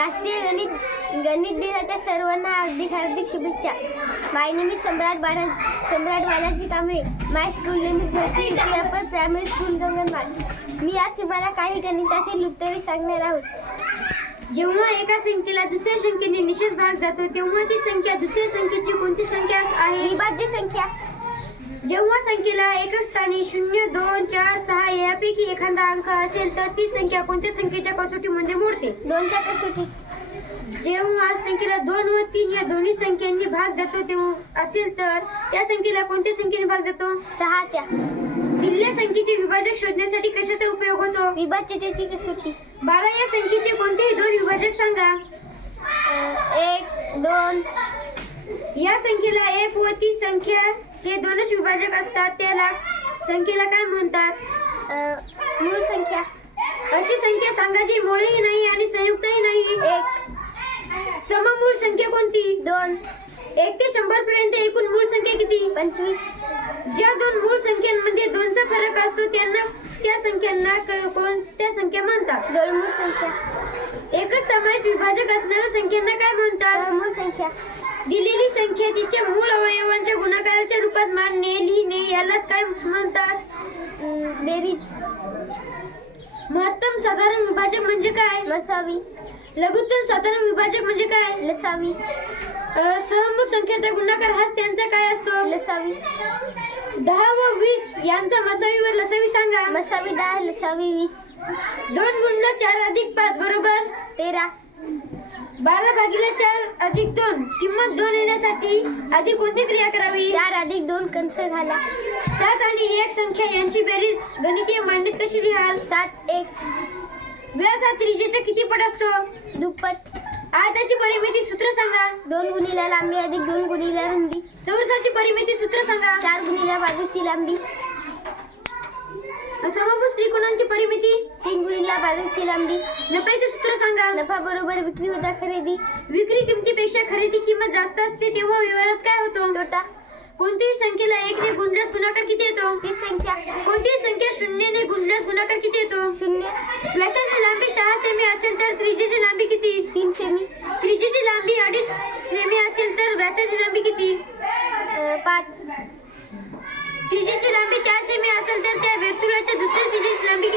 राष्ट्रीय गणित दिनाच्या सर्वांना हार्दिक हार्दिक शुभेच्छा. My name is Samrat Balaji Kamble. My school name is Jyoti upper primary school Ganganbag. मी आज तुम्हाला काही गणितातील उत्तरे सांगणार आहोत. जेव्हा एका संख्येला दुसऱ्या संख्येने निशेष भाग जातो तेव्हा ती संख्या दुसऱ्या संख्येची कोणती संख्या आहे? विभाज्य संख्या. जेव्हा संख्येला एकक स्थानी 0, 2, 4, 6 यापैकी एखादा अंक असेल तर ती संख्या कोणत्या संख्येच्या कसोटीमध्ये मोडते? 2च्या कसोटी. जेव्हा संख्येला 2 व 3 या दोन्ही संख्यांनी भाग जातो तेव्हा असेल तर त्या संख्येला कोणत्या संख्येने भाग जातो? 6च्या. दिलेल्या संख्येचे विभाजक शोधण्यासाठी कशाचा उपयोग होतो? विभाज्यतेची कसोटी. 12 या संख्येचे कोणतेही दोन विभाजक सांगा. 1, 2. या संख्येला 1 व ती संख्या हे दोनच विभाजक असतात. त्याला संख्येला काय म्हणतात? मूळ संख्या. अशी संख्या सांगा जी मूळही नाही आणि संयुक्तही नाही. 1. सममूळ संख्या कोणती? 2. 1 ते 100 पर्यंत एकूण मूळ संख्या किती? 25. ज्या दोन मूळ संख्यांमध्ये 2चा फरक असतो त्यांना त्या संख्यांना कोणत्या संख्या म्हणतात? दळमूळ संख्या. एकच समाज विभाजक असणाऱ्या संख्यांना काय म्हणतात? सहमूळ संख्या. दिलेली संख्या तिच्या मूळ अवयवांच्या गुणाकाराच्या रूपात मांडणे लिहिणे यालाच काय म्हणतात? बेरीज. महत्तम साधारण विभाजक म्हणजे काय? मसावी. लघुत्तम साधारण विभाजक म्हणजे काय? लसावी. सहमूळ संख्येचा गुणाकार हाच त्यांचा काय असतो? लसावी. 10 व 20 यांचा मसावीवर लसावी सांगा. मसावी 10, लसावी 20. 2 गुणिले 4 अधिक 5 बरोबर 13. 12 भागिले 4 अधिक 2 किंमत 2 येण्यासाठी आधी कोणती क्रिया करावी? 4 अधिक 2 कंस घाला. 7 आणि 1 संख्या यांची बेरीज गणितीय मांडणीत कशी लिहाल? 7, 1. व्यास हा त्रिज्येचा किती पट असतो? दुप्पट. आयताची परिमिती सूत्र सांगा. 2 गुणिले लांबी अधिक 2 गुणिले रुंदी. चौरसाची परिमिती सूत्र सांगा. 4 गुणिले बाजूची लांबी. समभुज त्रिकोणांची परिमिती. 3 गुणिले बाजूची लांबी. नफ्याचे सूत्र सांगा. नफा बरोबर विक्री वजा खरेदी. विक्री किमतीपेक्षा खरेदी किंमत जास्त असते तेव्हा व्यवहारात काय होतो? तोटा. कोणतीही संख्येला 1 ने गुणल्यास गुणाकार किती येतो? ती संख्या. कोणतीही संख्या 0 ने गुणल्यास गुणाकार किती येतो? 0. व्यासाची लांबी 6 सेमी असेल तर त्रिज्येची लांबी किती? 3 सेमी. त्रिज्येची लांबी 2.5 सेमी असेल तर व्यासाची लांबी किती? 5. त्रिज्येची लांबी 4 सेमी असेल तर त्या वर्तुळाच्या दुसऱ्या त्रिज्येची लांबी